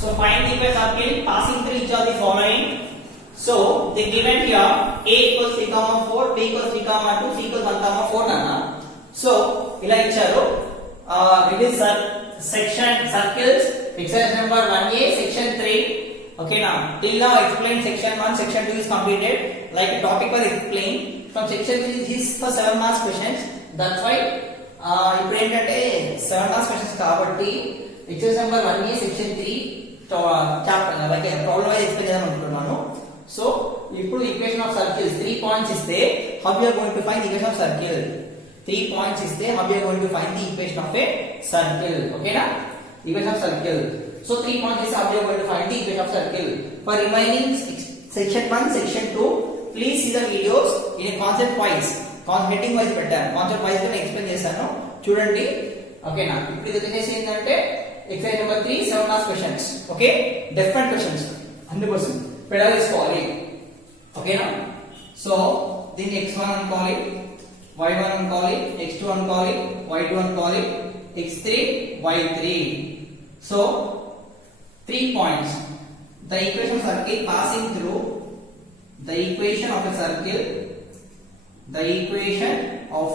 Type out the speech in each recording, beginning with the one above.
So find the equal circle passing through each of the following. So they given here a equals 3 comma 4, b equals 3 comma 2, c equals 1 comma 4 అన్న. So ఇలా ఇచ్చారు. It is section circles exercise number 1a section 3. Okay now till now explained section 1 section 2 is completed like a topic was explained from section 3 is for 7 marks questions. That's why ఇప్పుడు ఏంటంటే 7 marks questions కాబట్టి exercise number 1a section 3 chapter like problem wise explain చేద్దాం అనుకుంటున్నాను. So ఇప్పుడు equation of circles 3 points ఇస్తే how you are going to find equation of circle. 3 points ఇస్తే how you are going to find the equation of a circle. ఓకేనా, equation of circle. So 3 points ఇస్తే how you are going to find the equation of circle. For remaining section 1 section 2 please see the videos in concept wise heading wise పెట్టాను. Concept wise నేను explain చేస్తాను చూడండి. ఓకేనా, ఇప్పుడు ఇది వచ్చేసి ఏంటంటే exercise number 3 7 marks questions. Okay, different questions 100% పెడల్ తీసుకోవాలి. ఓకేనా, సో దీన్ని x1 అనుకోవాలి, y1 అనుకోవాలి, x2 అనుకోవాలి, y2 అనుకోవాలి, x3 y3. So 3 points. The equation of circle passing through the equation of a circle the equation of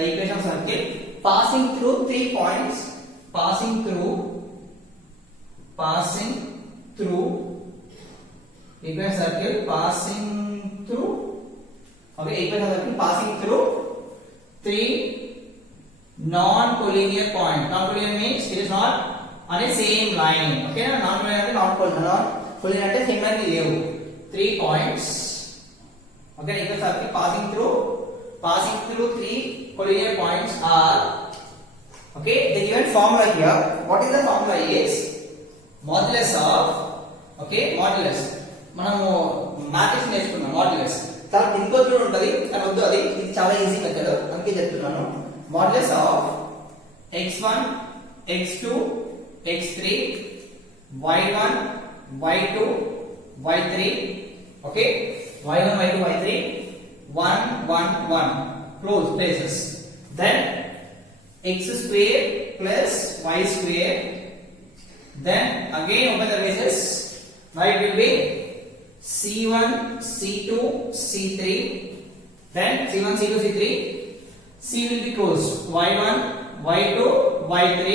a circle passing through 3 points passing through equation circle passing through okay equation circle passing through 3 non-collinear points. Non-collinear means it is not on a same line. Okay, non-collinear అంటే not collinear అంటే same line లేవు. 3 points. Okay, equation circle passing through 3 collinear points are okay. The given formula here, what is the formula is modulus of okay modulus. మనము matrix నేర్చుకున్నాం modulus. చాలా simple గా ఉంటది కానీ వద్దు, అది ఇది చాలా ఈజీ మెథడ్ అందుకే చెప్తున్నాను. modulus of x1 x2 x3 y1 y2 y3 okay y1 y2 y3 1 1 1 close braces, then x square plus y square, then again open the braces, right will be c1 c2 c3, then c1 c2 c3, c will be closed, y1 y2 y3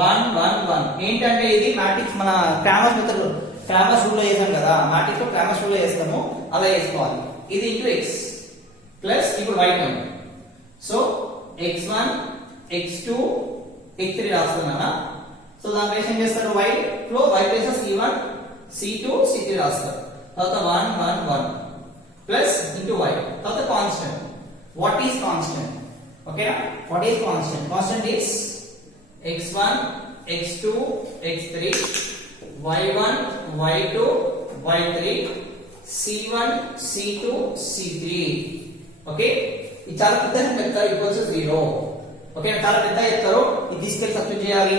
1 1 1. ఏంటంటే ఇది matrix మన Cramer's method Cramer's rule లో చేసాం కదా, matrix లో Cramer's rule లో చేస్తాము అలా చేసుకోవాలి. ఇది ఇంటూ x ప్లస్ ఇప్పుడు y1. So x1 x2 x3 రాస్తున్నానా. సో దాని ప్లేస్ ఏం చేస్తారు, y లో y place c1 c2 c3 రాస్తారు. తర్వాత 1 1 1 ప్లస్ ఇంటూ y. తర్వాత కాన్స్టెంట్. What is constant? ఓకేనా, what is constant? Constant is x1 x2 x3 y1 y2 y3 c1 c2 c3. Okay, ఇది చాలా పెద్దగా చెప్తారు ఈక్వల్స్ 0. ఓకే, చాలా పెద్దగా చెప్తారు. ఇది తీసుకెళ్ళి సబ్స్టిట్యూట్ చేయాలి.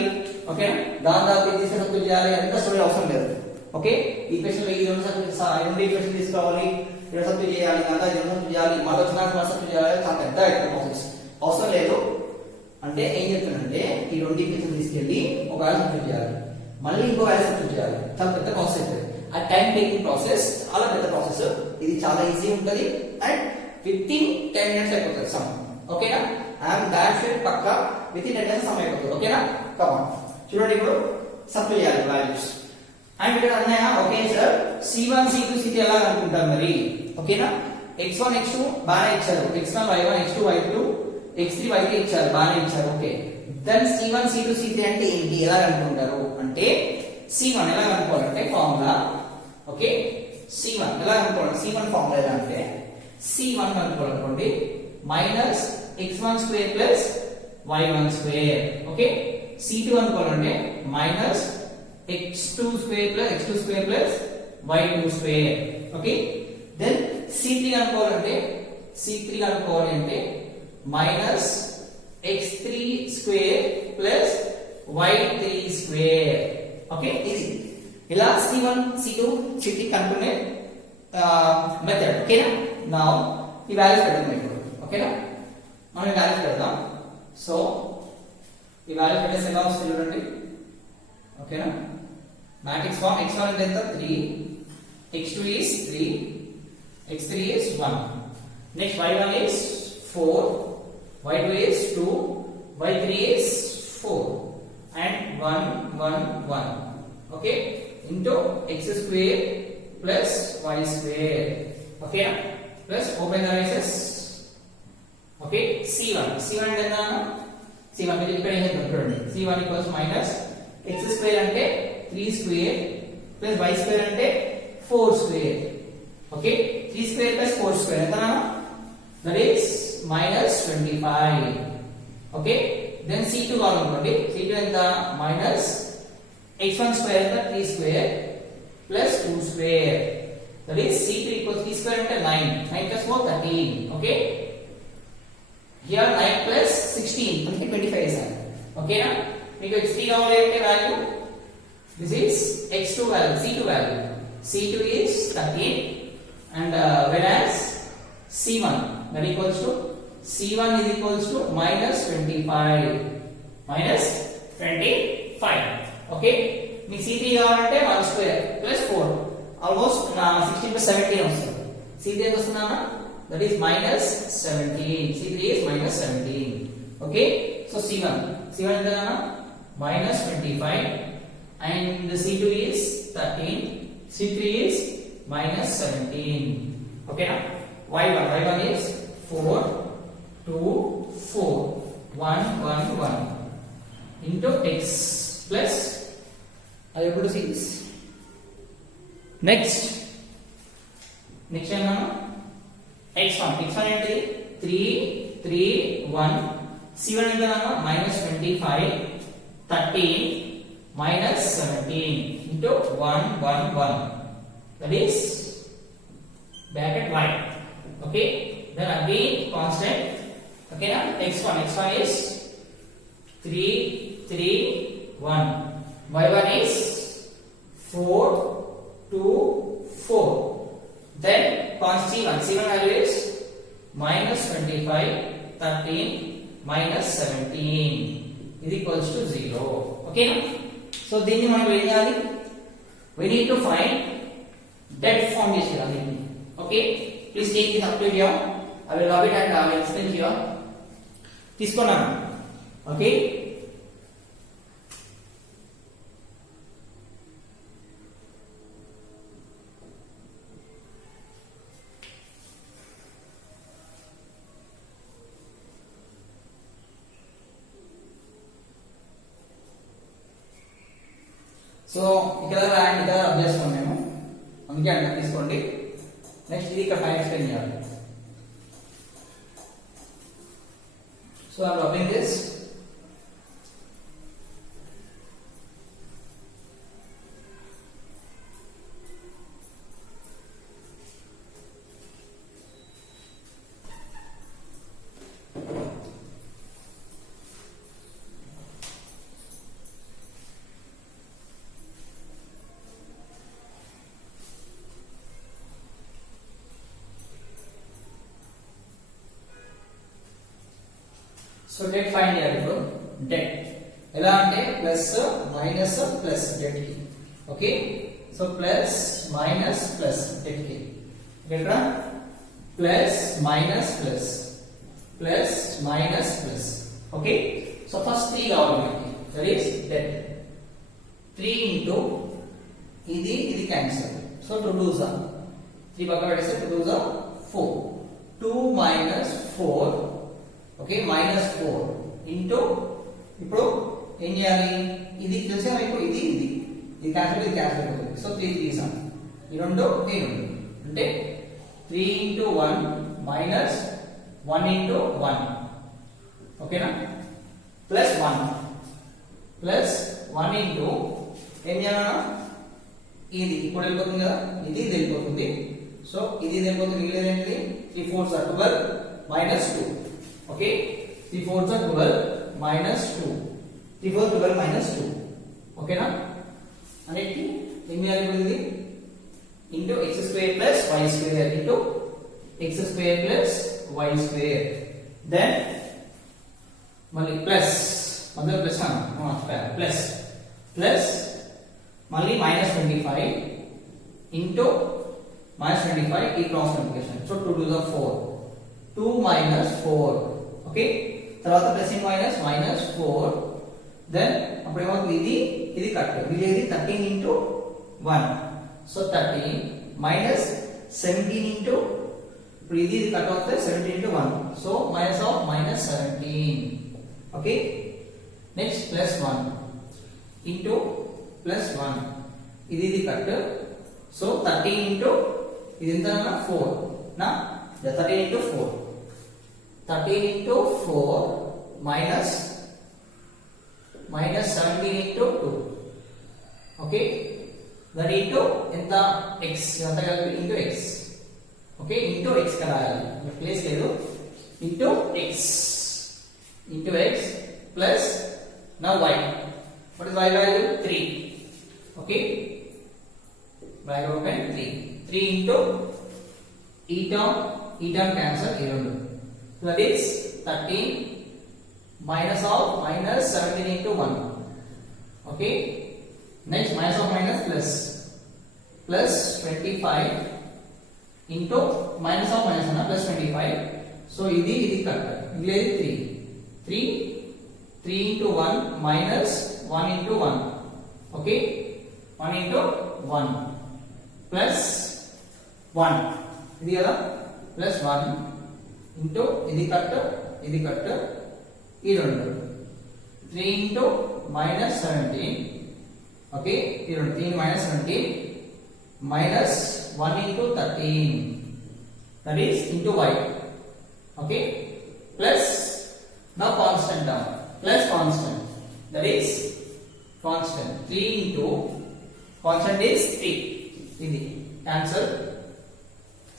ఓకే, దాని తర్వాత ఇది తీసుకెళ్ళి సబ్స్టిట్యూట్ చేయాలి. అంత స్టోరీ అవసరం లేదు. ఓకే, ఈక్వేషన్ లో ఈ రెండు ఈక్వేషన్ తీసుకోవాలి, రెండు సబ్స్టిట్యూట్ చేయాలి, దాని తర్వాత రెండు సబ్స్టిట్యూట్ చేయాలి, మళ్ళీ వచ్చిన సబ్స్టిట్యూట్ చేయాలి. చాలా పెద్ద ప్రాసెస్ అవసరం లేదు. అంటే ఏం చెప్తానంటే ఈ రెండు ఈక్వేషన్ తీసుకెళ్ళి ఒక వాల్యూ సబ్స్టిట్యూట్ చేయాలి, మళ్ళీ ఇంకో వాల్యూ సబ్స్టిట్యూట్ చేయాలి. చాలా పెద్ద ప్రాసెస్ అవుతుంది. ఆ టైం టేకింగ్ ప్రాసెస్ చాలా పెద్ద ప్రాసెస్. ఇది చాలా ఈజీ ఉంటుంది అండ్ విత్ ఇన్ 10 minutes అయిపోతుంది సమ్. ఓకేనా, ఐఎమ్ డాష్ షీట్ పక్కా విత్ ఇన్ 10 minutes సమ్ అయిపోతుంది. ఓకేనా, కమాన్ చూడండి. ఇప్పుడు సబ్స్టిట్యూట్ చేయాలి వాల్యూస్ అండ్ ఇక్కడ అన్నాయా. Okay sir, c1 c2 c3 ఎలా అనుకుంటారు మరి? ఓకేనా, x1 x2 బాగానే ఇచ్చారు, x1 y1 x2 y2 x3 y3 ఇచ్చారు, బాగానే ఇచ్చారు. Okay, then c1 c2 c3 అంటే ఏంటి, ఎలా అనుకుంటారు అంటే c1 ఎలా అనుకోవాలంటే ఫార్ములా. ఓకే, c1 ఎలా అనుకోవాలి, c1 ఫార్ములా ఎలా అంటే c1 అనుకోవాలనుకోండి minus x1 square plus y1 square. Okay, c2 అనుకోవాలంటే minus x2 square plus y2 square. Okay, then c3 అనుకోవాలంటే minus x3 square plus y3 square. Okay, ఇది ఇలా c1 c2 c3 కనుక్కునే మెథడ్. ఓకేనా, now ఈ వాల్యూస్ పెడదాం ఇప్పుడు. ఓకేనా, మనం ఈ వాల్యూస్ పెడదాం. సో ఈ వాల్యూస్ పెట్టేసి ఎలా వస్తుంది చూడండి. ఓకేనా matrix form x1 is ఎంత 3 x2 is 3 x3 is 1 next y1 is 4 y2 is 2 y3 is 4 and 1 1 1 okay into x square plus y square okay plus open the braces okay c1 అంటే ఎంత c1 మీరు ఇక్కడ ఏం చెప్తారు c1 equals minus x square అంటే 3 square plus y square అంటే 4 square okay 3 square plus 4 square ఎంత that is minus 25 okay then c2 కావాలనుకోండి c2 ఎంత minus x1 square ఎంత 3 square plus 2 square that is c3 equals 3 square అంటే 9 plus 4 13 okay here 9 plus 16 అంటే 25 sir ఓకేనా మీకు x3 కావాలి అంటే value this is x2 value c2 value c2 is 13 and whereas c1 that equals to c1 is equals to minus 25 okay me c3 కావాలంటే 1 square plus 4 almost 16 plus 17 వస్తుంది c3 ఎంత వస్తుందా that is minus 17 c3 is minus 17 okay so c1 ఎంత minus 25 and the c2 is 13 c3 is minus 17 okay now y1 is 4 2 4 1 1 1 into x plus are you able to see this next ఏమన్నా x1 ఏంటిది 3 3 1 c1 ఎంత minus 25 13 minus 17 into 1 1 1 that is bracket y okay then again constant okay now x1 is 3 3 1 y1 is 4 2 4 then constant c1 value is minus 25 13 minus 17 is equals to 0 okay now so దీన్ని మనం ఏం చేయాలి we need to find dead form చేయాలి okay please take this up to here I will rub it and I will explain here తీసుకున్నాను okay so ఇక్కడ observe చేసుకోండి మేము అందుకే అర్థం తీసుకోండి నెక్స్ట్ ఇది ఇక్కడ ఫైన్ ఎక్స్ప్లెయిన్ చేయాలి so I am rubbing this so det find చేయాలి ఇప్పుడు డెట్ ఎలా అంటే ప్లస్ మైనస్ ప్లస్ డెట్ కి okay so plus minus plus debt కి ఇక్కడ plus minus plus plus minus plus okay so first 3 కావాలి మనకి దట్ ఈస్ డెట్ 3 ఇంటూ ఇది క్యాన్సిల్ సో 2 2s are 3 పక్కన పెడితే 2 2s are 4 2 minus 4 okay minus 4 into ఇప్పుడు ఏం చేయాలి ఇది తెలుసా మీకు ఇది క్యాన్సిల్ అవుతుంది సో 3 3s are ఈ రెండు అంటే 3 into 1 minus 1 into 1 ఓకేనా ప్లస్ 1 into ఏం చేయాలన్నా ఇది ఇప్పుడు వెళ్ళిపోతుంది కదా ఇది వెళ్ళిపోతుంది సో ఇది వెళ్ళిపోతుంది మిగిలిన ఏంటిది 3 4s are 12 minus 2 okay 3 4s are 12 minus 2 3 4 12 minus 2 ఓకేనా అనేది ఏం చేయాలి ఇప్పుడు ఇది into x square plus y square into x square plus y square then మళ్ళీ ప్లస్ మధ్యలో ప్లస్ plus మళ్ళీ -25 into -25 ఈ cross multiplication. So 2 to the 4 2 minus 4 okay. తర్వాత ప్లసింగ్ మైనస్ -4 దెన్ అప్పుడు ఏమవుతుంది ఇది కట్ ఇది 13 into 1 సో 13 minus 17 into ఇప్పుడు ఇది కట్ అవుతే 17 into 1 so -17 okay. Next +1 into +1 ఇది కట్ సో 13 into ఇది ఎంత 4 నా 13 into 4 13 into 4 minus 17 into 2 okay. That into ఎంత x ఎంత కలిపి into x okay. into x కదా ప్లేస్ లేదు into x plus now y. What is y value? 3 okay. y open 3 into e term cancel here. So that is 13 minus of -17 into 1 okay. Next minus of minus plus 25 into minus of minus plus 25 so ఇది cut ఇది 3 into 1 minus 1 into 1 okay. 1 into 1 plus 1 ఇది కదా plus 1 into ఇది cut ఈ రెండు 3 into -17 okay. ఈ రెండు 3 -17 minus 1 into 13 that is into y okay. Plus now constant term plus constant that is constant 3 into constant is 3 ఇది cancel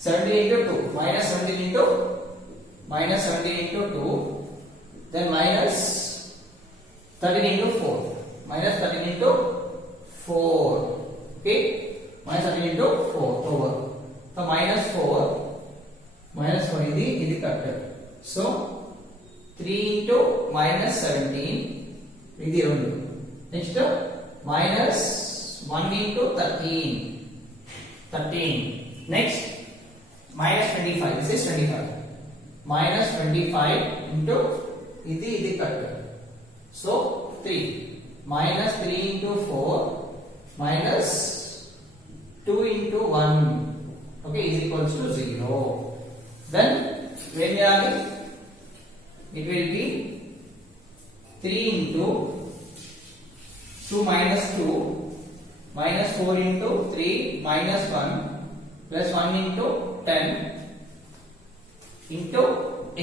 17 into 2 -17 into -17 into 2 then minus 13 into 4 -13 into 4 okay. -13 into 4 over so -4 ఇది cut so 3 into -17 ఇది రెండు next -1 into 13 next -25 this is 25 -25 into ఇది cut so 3 -3 into 4 minus 2 into 1 okay is equals to 0 then when you are it will be 3 into 2 minus 2 minus 4 into 3 minus 1 plus 1 into 10 into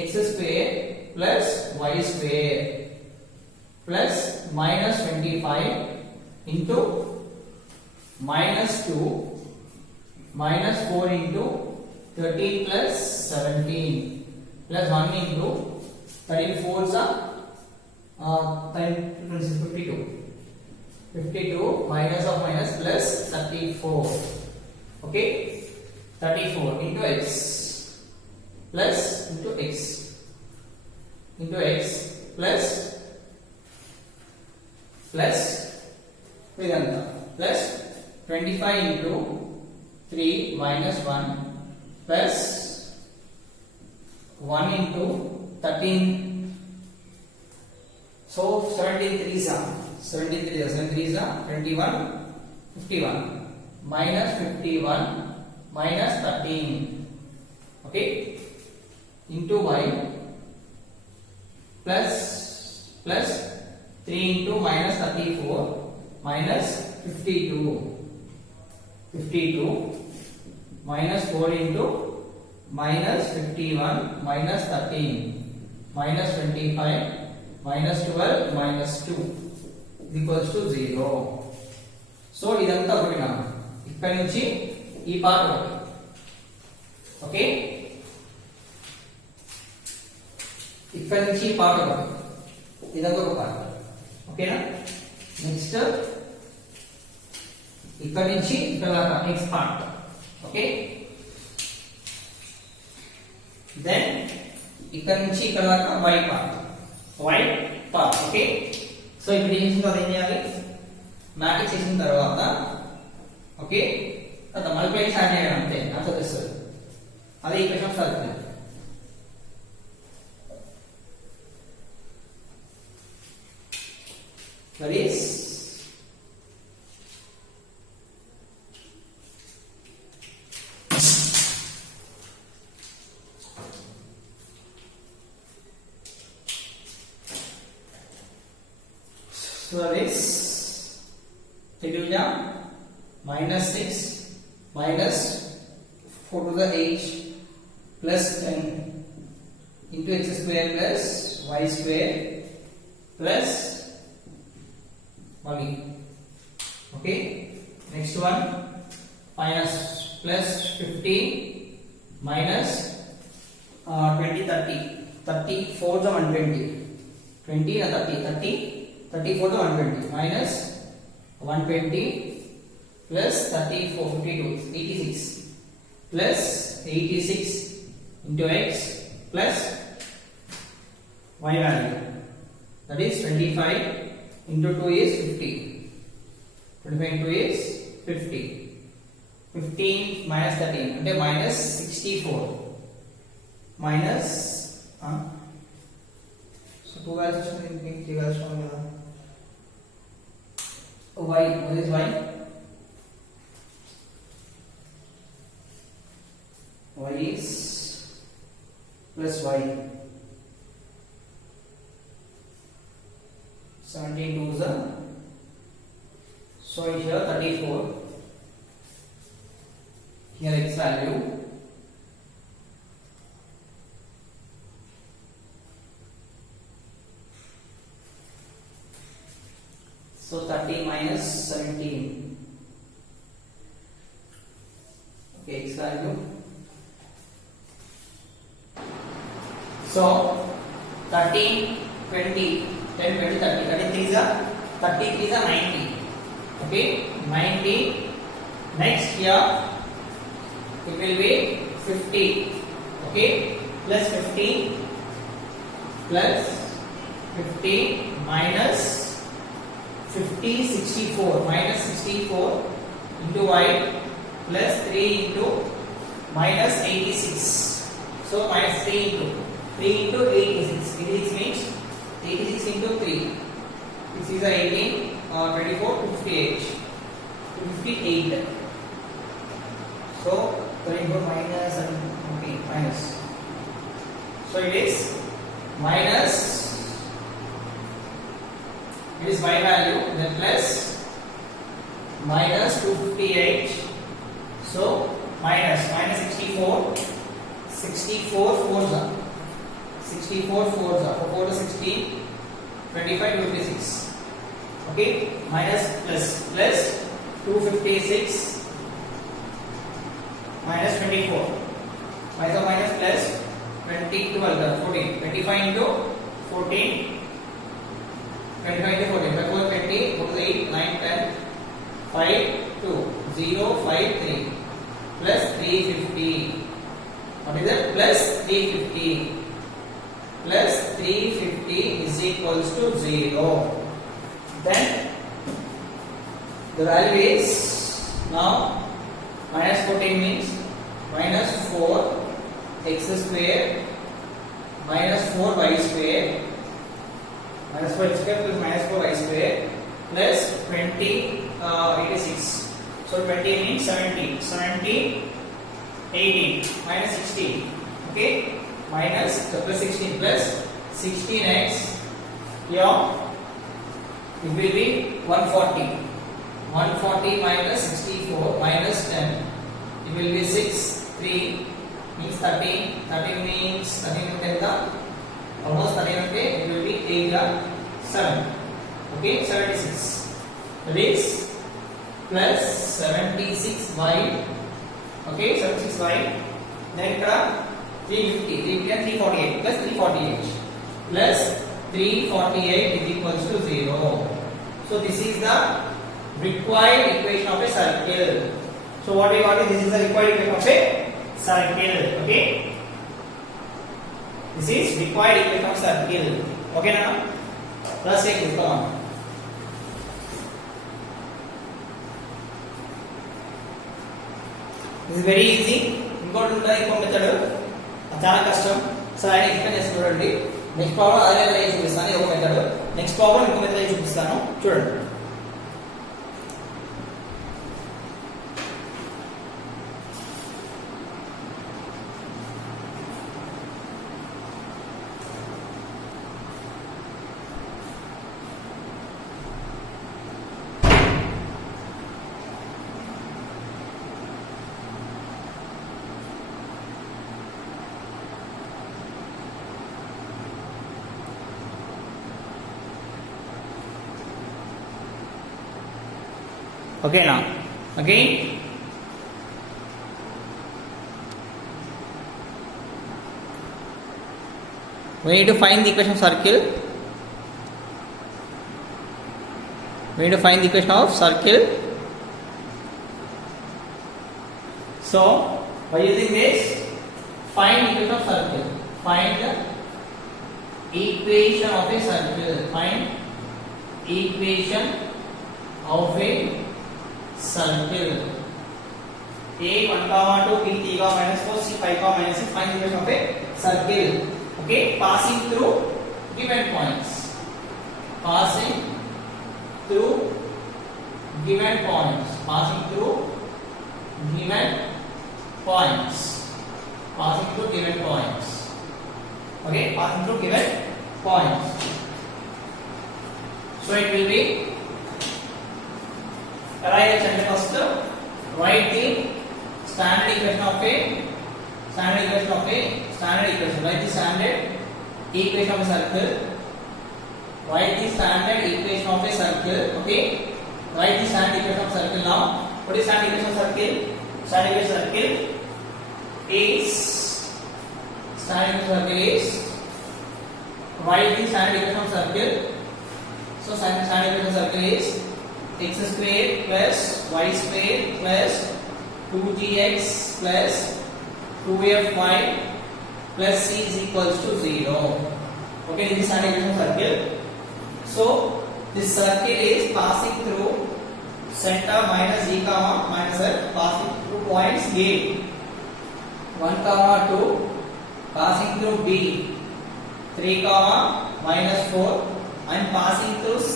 x square plus y square plus minus 25 into -2 minus 4 into 13 plus 17 plus 1 into 34 52 minus of minus plus 34 okay. 34 into x plus into x plus ఇదంతా plus 25 into 3 minus 1 plus 1 into 13 so 73 is 21 51 minus 51 minus 13 okay into y plus 3 into minus 34 minus 52 minus 4 into minus 51 minus 13 minus 25 minus 12 minus 2 equals to 0 so ఇదంతా ఒకటినా ఇక్కడ నుంచి ఈ part ఒకటి okay. ఇక్కడ నుంచి ఈ part ఒకటి ఇదంతా ఒక పార్ట్ ఓకేనా. నెక్స్ట్ ఇక్కడ నుంచి ఇక్కడ దాకా నెక్స్ట్ పార్ట్ ఓకే. దెన్ ఇక్కడ నుంచి ఇక్కడ దాకా y పార్ట్ ఓకే. సో ఇప్పుడు ఏం చేయాలి మ్యాట్రిక్స్ ఇచ్చిన తర్వాత ఓకే తర్వాత మల్టిప్లికేషన్ యాడ్ చేయడం అంతే ఆన్సర్ వస్తుంది అదే equation of circle that is so that is division minus 6 minus 4 to the h plus 10 into x square plus y square plus 1. Okay, next one minus plus 50 minus 20 30 34 to 120 20 and 30 34 to 120 minus 120 plus 34 52 86 plus 86 into x plus y value that is 25 into 2 is 50 25 into 2 is 50 15 minus 13 అంటే minus 64 minus so 2 values వచ్చింది 3 values ఉన్నాయి కదా y what is y y is plus y 17 2s are so here 34 here x value so 30 minus 17 okay x value so 13 20 10 20 30 33 is 90 okay 90 next here it will be 50 okay plus 50 plus 50 minus 50 64 minus 64 into y plus 3 into minus 86 so minus 3 into 86 86 means 86 into 3 this is 18 24 58 58 so 34 minus and okay minus so it is minus it is y value then plus minus 258 so minus 64 64 4s are 64 4s are 4 to 16 25 to 56 okay minus plus 256 minus 24 minus plus 20 12 14 25 into 14 25 into 14 therefore 20 go to 8 9 10 5 2 0 5 3 plus 350 what is that plus 350 plus 350 is equals to 0 then the value is now minus 14 means minus 4 x square minus 4 y square minus 4 x square plus minus 4 y square plus 20 86 so 20 means 70 18 minus 16 okay minus plus 16 plus 16x here it will be 140 minus 64 minus 10 it will be 6 3 means 13 means 13 10 the almost 13 okay it will be 8 7 okay 76 that is plus 76y okay 76y then 350 and 348 plus 348 plus 348 is equals to 0 so this is the required equation of a circle so what we got is this is the required equation of a circle okay this is required equation of circle okay now let's take this come on this very easy. ఇంకోటి ఉంటుంది, ఇంకో method చాలా కష్టం. So ఆయన explain చేసి చూడండి. Next problem అదే method చూపిస్తాను, ఇది ఒక మెథడ్. నెక్స్ట్ ప్రాబ్లం ఇంకో మెథడ్ చూపిస్తాను, చూడండి. Okay now, again we need to find the equation of circle. We need to find the equation of circle. So by using this, find equation of circle. Find the equation of a circle. Find equation of a circle. A 1, 2, B 3, -4, C 5, -6. Find the equation of a circle. Okay, passing through given points. Passing through given points. Passing through given points. Passing through given points. Okay, passing through given points. So it will be, write first, write the standard equation of a standard equation. Write the standard equation of a circle. Write the standard equation of a circle. Okay, write the standard equation of circle now. What is standard equation of circle? Standard equation of circle is write the standard equation of circle. So standard equation of circle is x square plus y square plus 2gx plus 2fy plus c is equals to 0. Okay, this is standard equation of circle. So this circle is passing through center minus g comma minus f, passing through points a 1, 2, passing through b 3, -4, and passing through c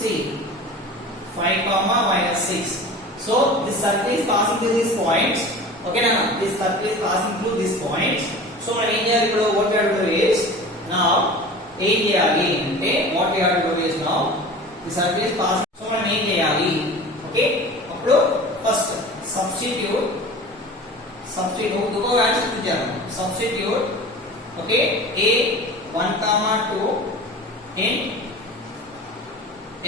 5, -6. So this circle is passing through these points. Okay na, this circle is passing through these points. So what we have to do is now area ante what we have to do is now the circle is passing. So మనం ఏం చేయాలి? Okay, అప్పుడు first substitute ఇంకో answer చూద్దాం. Substitute, okay, a 1, 2 in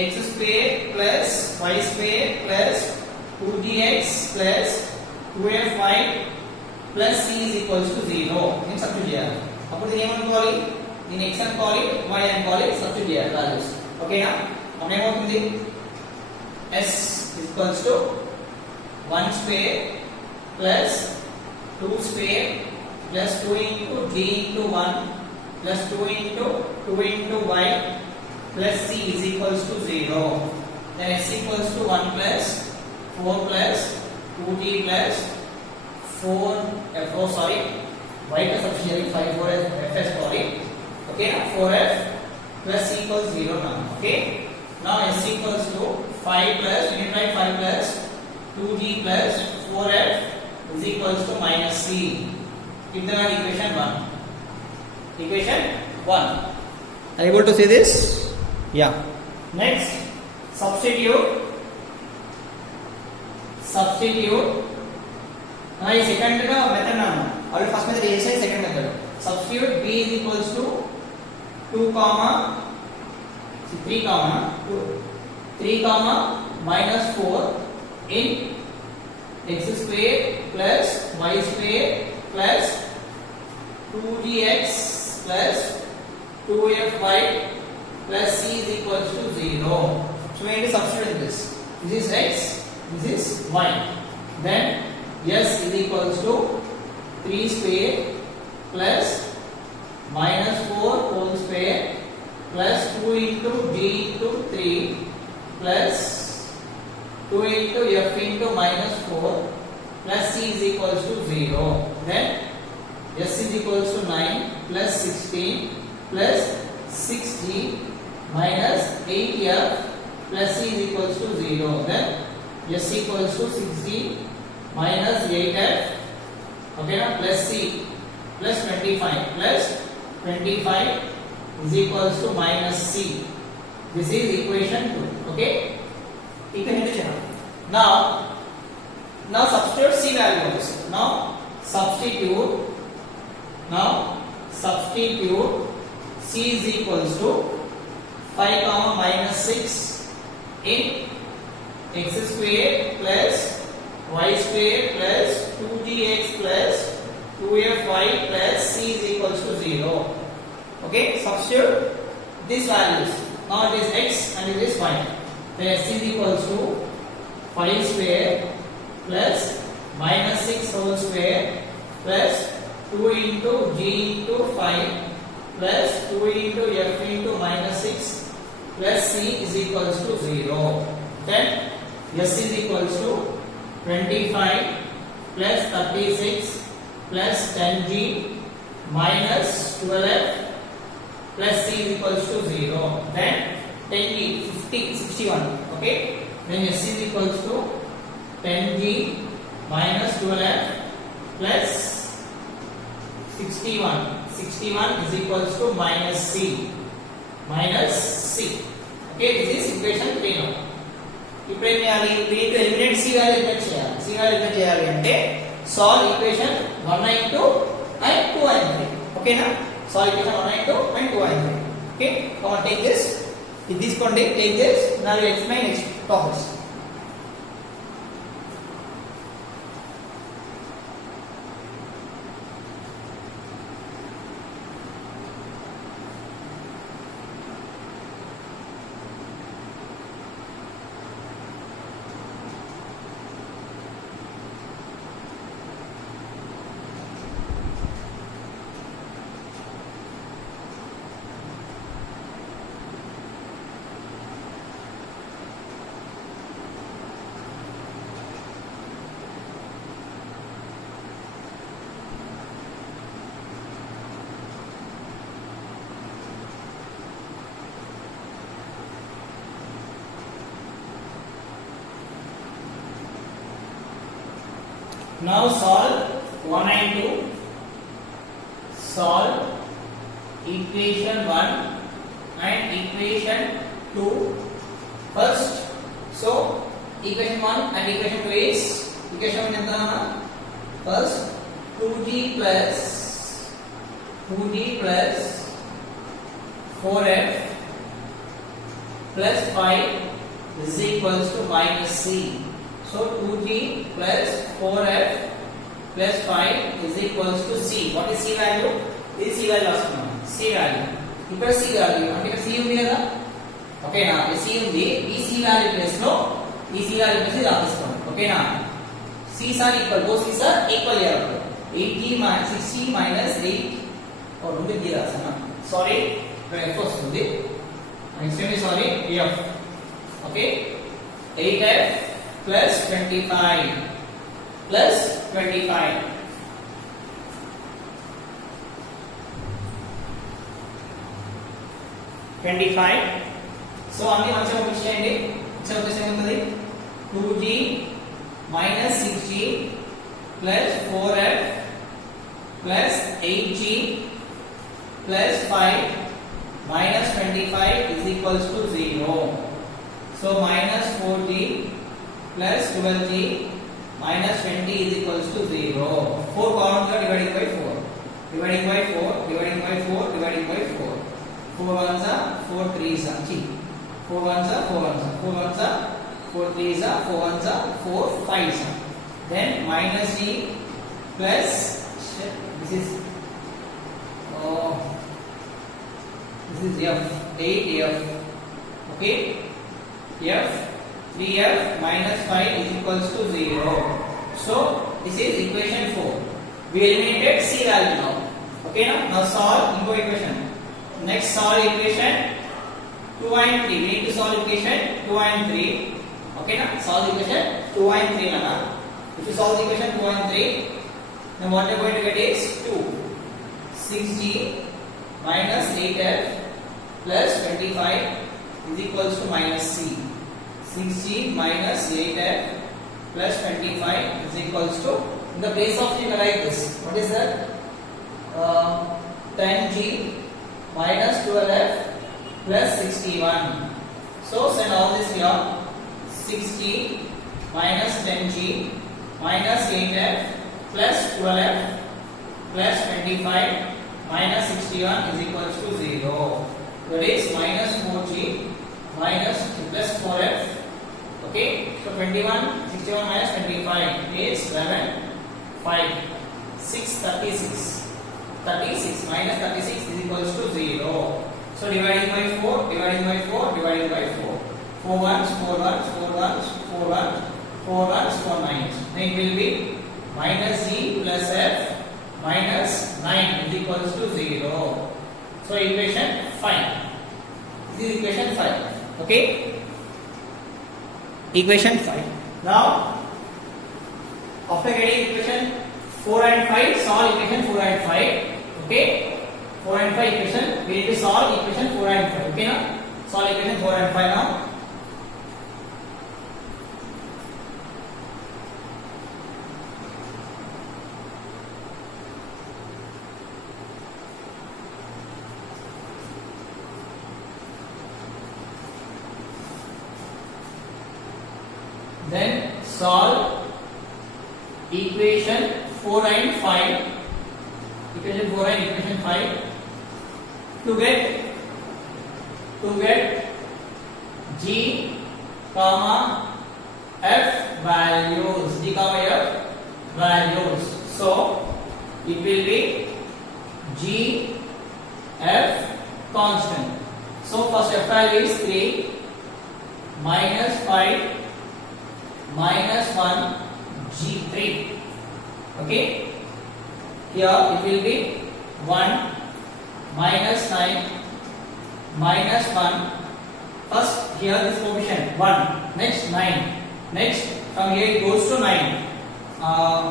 x square plus y square plus 2gx plus 2fy plus c is equals to 0. నేను substitute చేయాలి. అప్పుడు దీన్ని ఏమనుకోవాలి? దీన్ని x అనుకోవాలి, y అనుకోవాలి, సబ్స్టిట్యూట్ చేయాలి వాల్యూస్. ఓకేనా? అప్పుడు ఏమవుతుంది? s is equals to 1 square plus 2 square plus 2 into d into 1 plus 2 into y plus c is equals to 0. Then s equals to 1 plus 4 plus 2t plus 4 sorry, y का substitute 5 4 fs sorry. Okay, 4f plus c equals 0 now. Okay, now s equals to 5 plus, we need to write 5 plus 2t plus 4f is equals to minus c. Keep them at equation 1. Equation 1. Are you able to see this? Yeah. Next, substitute. Now ఈ second గా method నాను already first method చేసాను, second method substitute b is equals to 2, 3, -4 in x square plus y square plus 2gx plus 2fy plus c is equals to 0. So we need to substitute this. This is x, this is y. Then s is equals to 3 square plus -4 whole square plus 2 into d into 3 plus 2 into f into -4 plus c is equals to 0. Then s is equals to 9 plus 16 plus 6g minus 8f plus c is equals to 0. Then s equals to 6g minus 8f, okay na, plus c plus 25 is equals to minus c. This is equation 2. Okay, now substitute c value. Now substitute c is equals to 5 comma minus 6 in x square plus y square plus 2gx plus 2fy plus c is equals to 0. Okay, substitute these values. Now it is x and it is y. Then s is equals to 5 square plus minus 6 whole square plus 2 into g into 5 plus 2 into f into minus 6 plus c is equals to 0. Then s is equals to 25 plus 36 plus 10g minus 12f plus c is equals to 0. Then 10g 61. Okay, then s is equals to 10g minus 12f plus 61 is equals to minus c. Okay, this is equation 3 now. ఇప్పుడు ఏం చేయాలి, we need to eliminate c value ఎట్లా చేయాలి అంటే solve equation 192 and 2 and 3. ఓకేనా, solve equation 192 and 2 and 3. okay, come on, take this, ఇది తీసుకోండి, take this. Now we will explain next topics. Now solve 1 and 2. Solve equation 1 and equation 2 first. So equation 1 and equation 2 is, equation 1 ఎంత అన్న, first 2g plus 4f plus 5 is equals to minus c. So 2g plus 4f plus 5 is equals to c. What is c value? This c value వస్తున్నాం, c value. ఇక్కడ c value అంటే ఇక్కడ c ఉంది కదా, ఓకేనా, ఈ c ఉంది, ఈ c value ప్లేస్ లో ఈ c value ప్లేస్ రాపిస్తాం. ఓకేనా, c's are equal, both c's are equal here. 8g minus 6g minus 8 or ముందు d రాసానా, సారీ ఇక్కడ f వస్తుంది, extremely sorry, f. okay, 8f plus 25 plus 25 so అన్ని మంచిగా ఫిక్స్ చేయండి. ఇక్కడ వచ్చేసి ఏముంటది, 2g minus 6g plus 4f plus 8g plus 5 minus 25 is equals to 0. So minus 4g plus 12g minus 20 is equals to 0. 4 common dividing by 4. 4 ones are 4 threes are 4 ones are 4 ones are 4 ones are 4 threes are 4 ones are 4 fives are. Then minus g plus this is f 8f. okay, f 3f minus 5 is equals to 0. So this is equation 4. We eliminated c value now. Okay, now solve into equation. Next solve equation 2 and 3. We need to solve equation 2 and 3. Okay, now solve equation 2 and 3 nana. If you solve the equation 2 and 3, then what you're going to get is 2. 6g minus 8f plus 25 is equals to minus c. 6g minus 8f plus 25 is equals to, in the place of you can write this. What is that? 10g minus 12f plus 61. So send all this here. 6g minus 10g minus 8f plus 12f plus 25 minus 61 is equals to 0. That is minus 4g minus plus 4f. Okay, so 21, 61 minus 25 is 11, 5, 6, 36. 36 minus 36 is equals to 0. So dividing by 4, dividing by 4, dividing by 4. 4 ones, 4 ones, 4 ones, 4 ones, 4 ones, 4 nines. Then it will be minus g plus f minus 9 is equals to 0. So equation 5. This is equation 5. Okay? Equation 5. Now, after getting equation 4 and 5, solve equation 4 and 5. Okay? 4 and 5 equation, we need to solve equation 4 and 5. Okay now? Solve equation 4 and 5 now. Then solve equation 4 and 5. Equation 4 and equation 5 to get g comma f values. G comma f values. So it will be g f constant. So first f value is 3 minus 5 minus 1 g3. Okay, here it will be 1 minus 9 minus 1. First here this coefficient 1, next 9, next from here it goes to 9.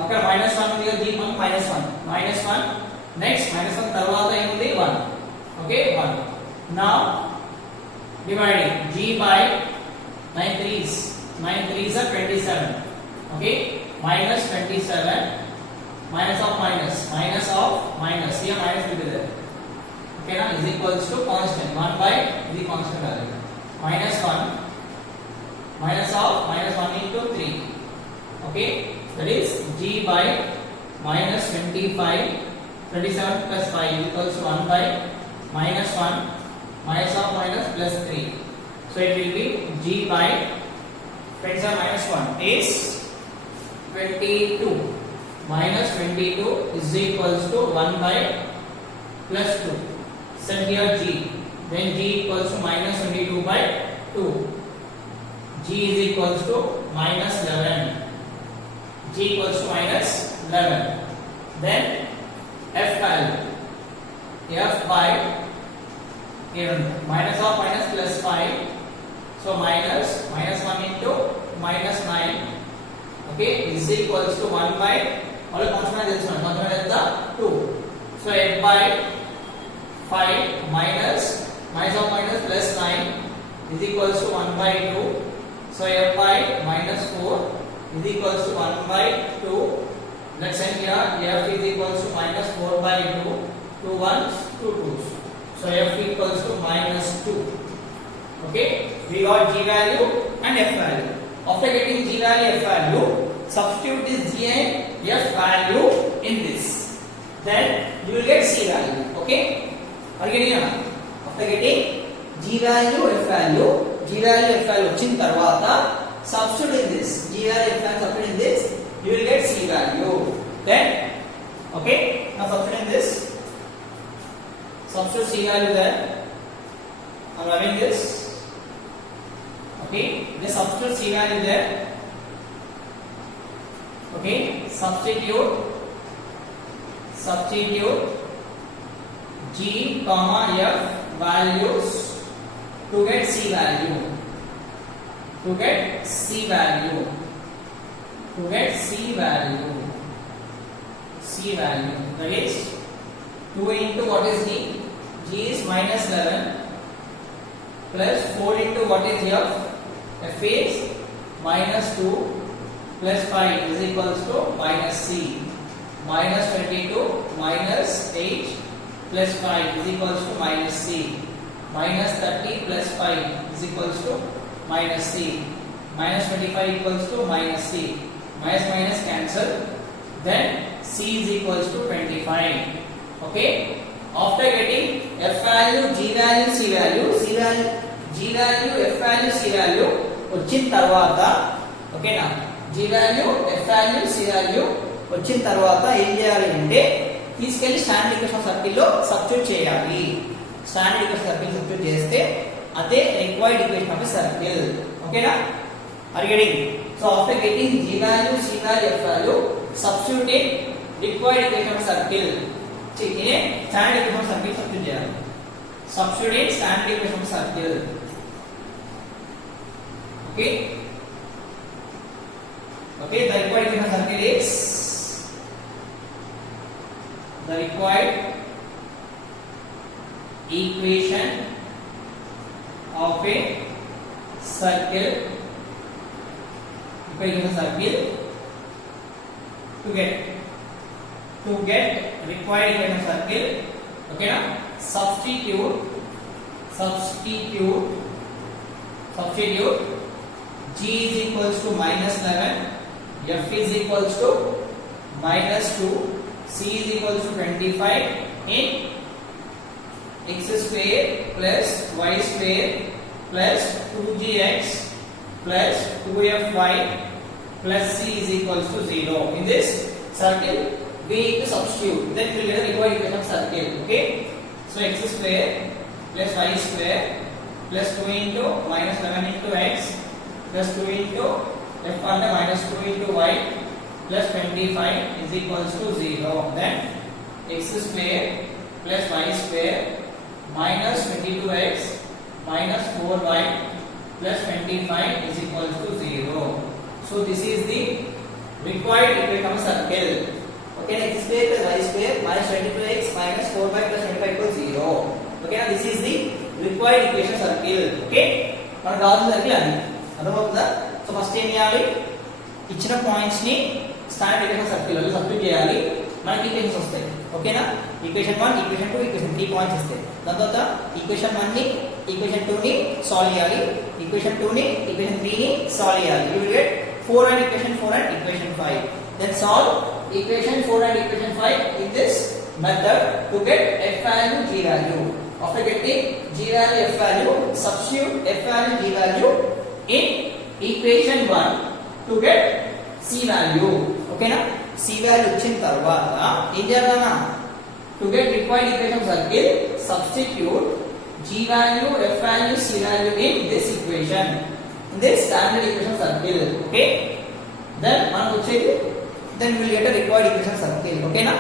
Okay, minus 1 here the minus 1, minus 1, next minus 1 tarvata emundi 1. Okay, 1. Now dividing g by 9 threes. 9 threes are 27. Okay, minus 27, minus of minus, minus of minus. Here minus will be there. Okay, now is equals to constant 1 by the constant value. Minus 1, minus of minus 1 into 3. Okay, that is g by minus 25, 27 plus 5 is equals to 1 by minus 1, minus of minus plus 3. So it will be g by 27 minus 1 is 22. Minus 22 is equals to 1 by plus 2. Set here g. Then g equals to minus 22 by 2. G is equals to minus 11. G equals to minus 11. Then f value. F by minus of minus plus 5. So minus 1 into minus 9. Okay, is equals to 1 by all constant is 1. Constant is the 2. So f by 5 minus of minus plus 9 is equals to 1 by 2. So f by minus 4 is equals to 1 by 2. Let's say here f is equals to minus 4 by 2. 2 ones, 2 twos. So f equals to minus 2. Okay, we got g value and f value. After getting g value, f value, substitute this g and f value in this. Then you will get c value. Okay, are you getting it? After getting g value, f value, వచ్చిన తర్వాత substitute in this. G value, f value substitute in this. You will get c value. Then, okay, now substitute in this. Substitute c value there. I'm having this. Okay, the substitute c value there. Okay, substitute g comma f values to get c value. to get C value. C value, that is 2 into what is G? G is minus 11 plus 4 into what is F? F is minus 2 plus 5 is equals to minus C. Minus 22 minus 8 plus 5 is equals to minus C. Minus 30 plus 5 is equals to minus C. Minus 25 equals to minus C. Minus minus cancel. Then C is equals to 25. Okay. After getting F value, G value, C value, G value, F value, C value వచ్చిన తర్వాత ఓకేనా, G value, F value, C value వచ్చిన తర్వాత ఏం చేయాలి అంటే తీసుకెళ్లి standard equation circle లో సబ్స్టిట్యూట్ చేయాలి. స్టాండర్డ్ ఈక్వేషన్ సర్కిల్ సబ్స్టిట్యూట్ చేస్తే అదే రిక్వైర్డ్ ఈక్వేషన్ ఆఫ్ సర్కిల్. ఓకేనా, are getting? So after getting G value, C value, F value, substitute in required equation of circle. इन्हें standard equation of circle substitute చేయాలి. Substitute in standard equation of circle. Okay. Okay, the required equation of circle is the required equation of a circle. Equation of circle to get required equation of circle. Okay na, substitute G is equals to minus 11, F is equals to minus 2, C is equals to 25 in x square plus y square plus 2gx plus 2fy plus C is equals to 0. In this circle we need to substitute, then we will get the required equation of circle. Okay, so x square plus y square plus 2 into minus 11 into x plus 2 into f under minus 2 into y plus 25 is equals to 0. Then x square plus y square minus 22x minus 4y plus 25 is equals to 0. So this is the required equation of circle. Okay, x square plus y square minus 22x minus 4y plus 25 equals 0. Okay, now this is the required equation circle. Okay, మనకు కావాల్సిన circle అది అర్థమవుతుందా? So first ఏం చేయాలి, ఇచ్చిన points ని standard equation circle లో substitute చేయాలి, మనకి ఈక్వేషన్స్ వస్తాయి. ఓకేనా, ఈక్వేషన్ 1, ఈక్వేషన్ 2, ఈక్వేషన్ 3 పాయింట్స్ వస్తాయి. దాని తర్వాత ఈక్వేషన్ 1 ని ఈక్వేషన్ 2 ని సాల్వ్ చేయాలి, ఈక్వేషన్ 2 ని ఈక్వేషన్ 3 ని సాల్వ్ చేయాలి. You will get 4 and equation 4 and equation 5. Then solve equation 4 and equation 5 in this method to get F value, G value. After getting G value, F value, substitute F value, G value in equation 1 to get C value. Okay na? C value వచ్చిన తర్వాత ఏం చేయాలన్నా, to get required equation of circle substitute G value, F value, C value in this equation, in this standard equation circle. Okay, then మనం వచ్చేది then we will get a required equation circle. Okay na,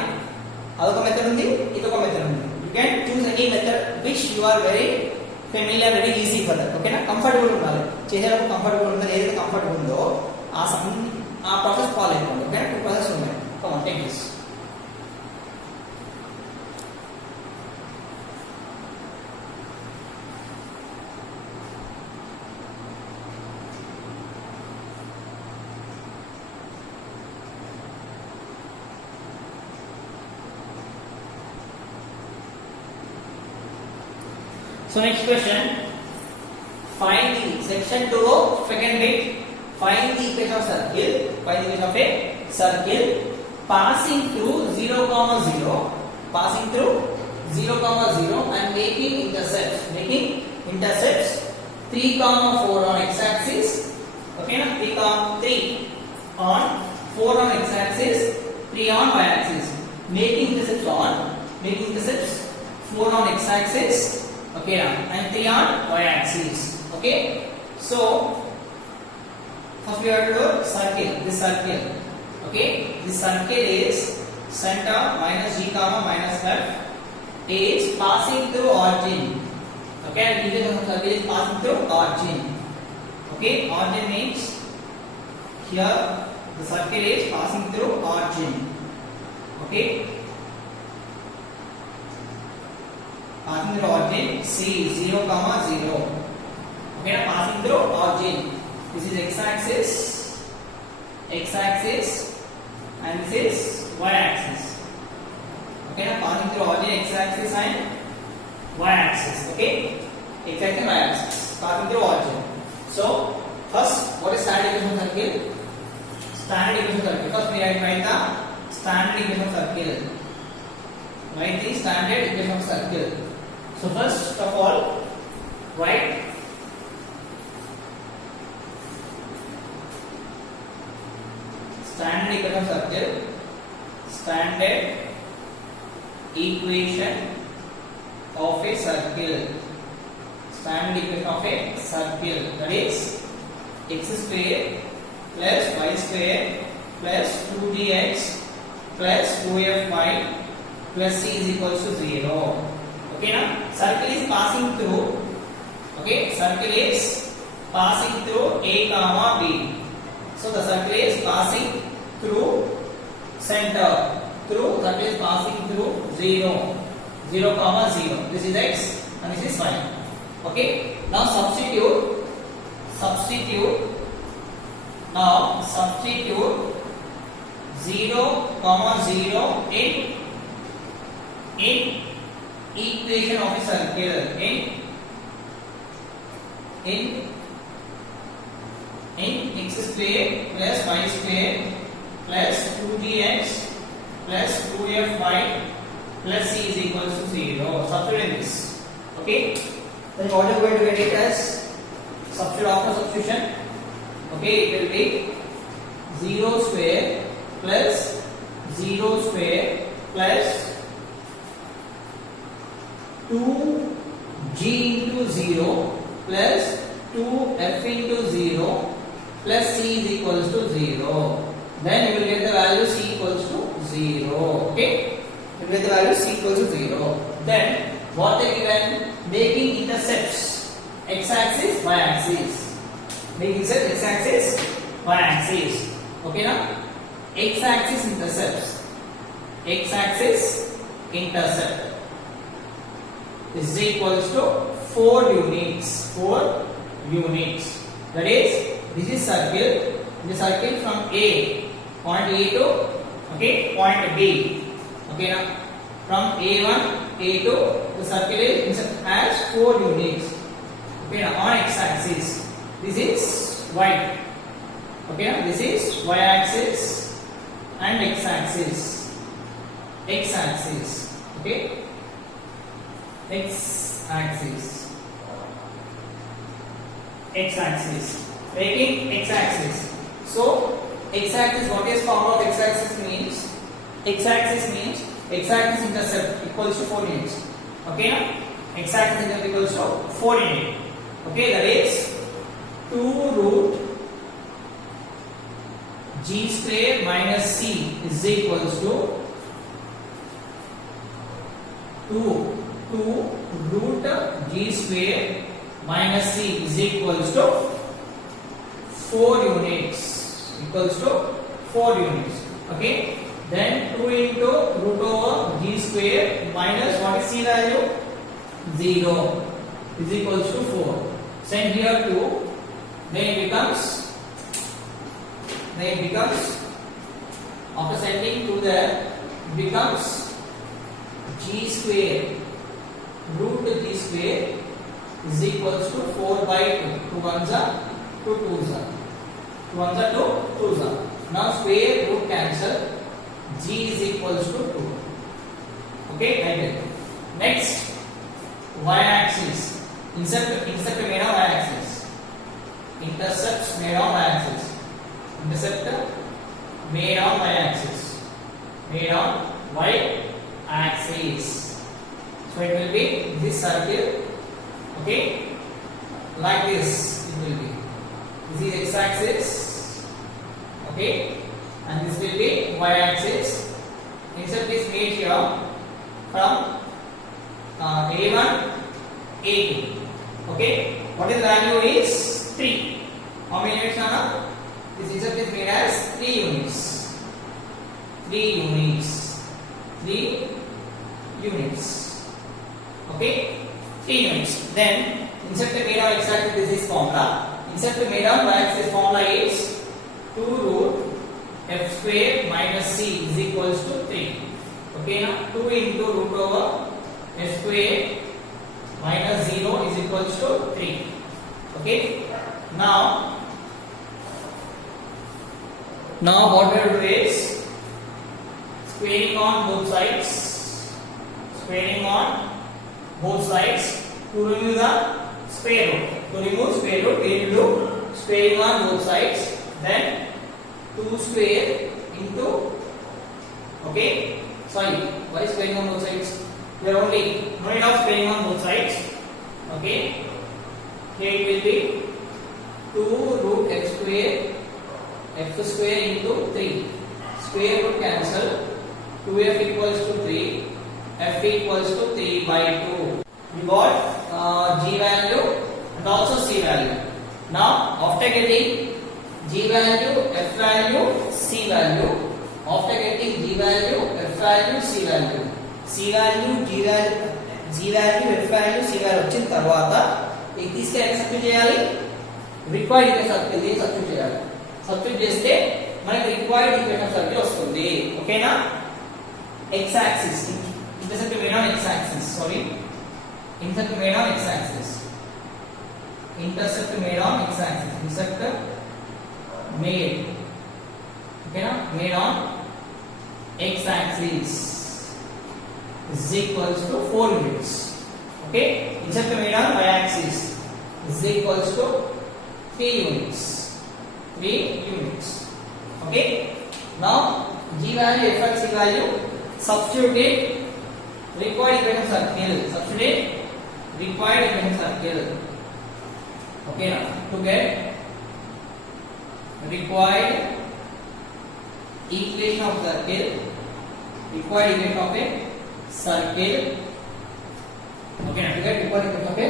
అదొక method ఉంది, ఇదొక method ఉంది. You can choose any method which you are very familiar, very easy for that. Okay na, comfortable ఉండాలి, చేసేటప్పుడు comfortable ఉండాలి. ఏదైతే కంఫర్టబుల్ ఉందో ఆ ప్రాసెస్ ఫాలో అయిపోండి. ఓకే నా, 2 ప్రాసెస్ ఉన్నాయి. Come on, take this. So next question, find the section 2 second bit, find the equation of circle, find the equation of a circle passing through 0, 0, passing through 0, 0 and making intercepts 3, 4 on x axis. Okay na, 3 on 4 on x axis, 3 on y axis, making intercepts 4 on x axis. Okay now, and 3 on y axis. Okay, so first we have to do circle, this circle. Okay, this circle is center minus g comma minus f is passing through origin. Okay, and this circle is passing through origin. Okay, origin means here The circle is passing through origin. Okay. Passing through origin C 0, 0. Okay, now passing through origin. This is x-axis, and this is y-axis. Okay, now passing through origin x-axis and y-axis. Okay, x-axis and y-axis passing through origin. So first, what is standard equation of circle? Standard equation of circle. First, we write the standard equation of circle. Write the standard equation of circle. So first of all, write standard equation of circle. Standard equation of a circle. Standard equation of a circle, that is x square plus y square plus 2gx plus 2fy plus c is equals to 0. Okay, now circle is passing through. Okay, circle is passing through a comma b. So the circle is passing through center. Circle is passing through 0, 0, 0. This is x and this is y. Okay, now substitute. Now substitute 0, 0 in equation of a circle. In x square plus y square plus 2gx plus 2fy plus c is equals to 0. Substitute in this. Okay, then what are we going to get it as? Substitute after substitution. Okay, it will be 0 square plus 0 square plus 2g into 0 plus 2f into 0 plus c is equals to 0. Then you will get the value c equals to 0. Okay, you will get the value c equals to 0. Then what they given? Making intercepts x-axis, y-axis. Making intercept x-axis, y-axis. Okay, now x-axis intercepts. X-axis intercept is equals to 4 units. 4 units. That is, this is circle. The circle from A, point A to point B. Okay, now from A1, A2, the circle has 4 units. Okay, now on x-axis, this is y. Okay, now this is y-axis and x-axis. X-axis. Okay, x-axis. X-axis. Taking x-axis. So x-axis, what is form of x-axis means? X-axis means x-axis intercept equals to 4 units. Okay, now x-axis intercept equals to 4 units. Okay, that is 2 root g square minus c is equals to 2 root g square minus c is equals to 4 units. Equals to 4 units. Okay. Then 2 into root over g square minus what is c value? 0 is equals to 4. Send here 2. Then it becomes after sending 2 there, it becomes g square root g square is equals to 4 by 2. 2 ones are 2 2s are 2 ones are 2 2s are. Now square root cancel. G is equals to 2. Okay, I did. Next, y-axis. Intercept made of y-axis. Intercepts made of y-axis. Intercept made of y-axis. Made of y-axis. So it will be this circle. Okay, like this it will be. This is x-axis. Okay. And this will be y-axis. Intercept is made here from A1, A2. Okay. What is the value is 3. How many units are? This insect is made as 3 units. 3 units. 3 units. Okay? 3 units. Then insect made on x-axis, this is formula. Insect made on y-axis formula is 2 root f square minus c is equals to 3. Okay, now 2 into root over f square minus 0 is equals to 3. Okay, now what we will do is squaring on both sides. Squaring on both sides to remove the square root. To remove square root, we will do squaring on both sides. Then 2 square into, okay, sorry, why squaring on both sides? We are only no need of squaring on both sides. Okay, here it will be 2 root f square into 3. Square root cancel. 2f equals to 3. F equals to 3 by 2. We got g value and also c value. Now after getting g value, f value, c value, after getting g value, f value, c value, c value, g value, f value, c value వచ్చిన తర్వాత ఇది తీసుకెళ్ళి substitute చేయాలి. Required equation circle ని substitute చేయాలి. Substitute చేస్తే మనకి required equation circle వస్తుంది. ఓకేనా? x axis intercept made on x axis, sorry, intercept made on x axis, intercept made on x axis, intercept made, okay na, made on x axis is equals to 4 units. Okay, intercept made on y axis is equals to 3 units. 3 units. Okay, now g value, f and c value, substitute it required equation circle. Substitute required equation circle. Okay, now to get required equation of circle, required equation of a circle. Okay, now to get required equation of a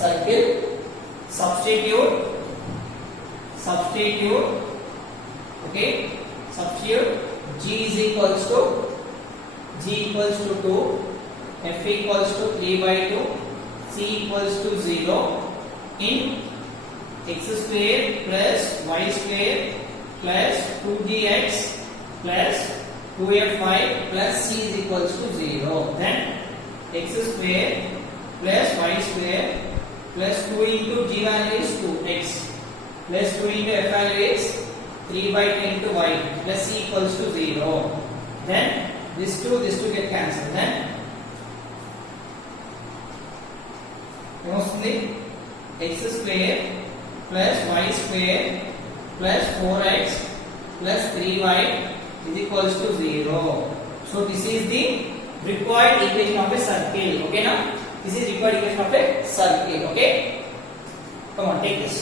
circle, substitute. Okay, substitute g is equals to 2, f equals to 3 by 2, c equals to 0 in x square plus y square plus 2gx plus 2fy plus c is equals to 0. Then x square plus y square plus 2 into g value is 2x plus 2 into f value is 3 by 10 into y plus c equals to 0. Then this 2 get cancelled. Then mostly x square plus y square plus 4x plus 3y is equals to 0. So this is the required equation of a circle. Okay now, this is required equation of a circle. Okay, come on, take this.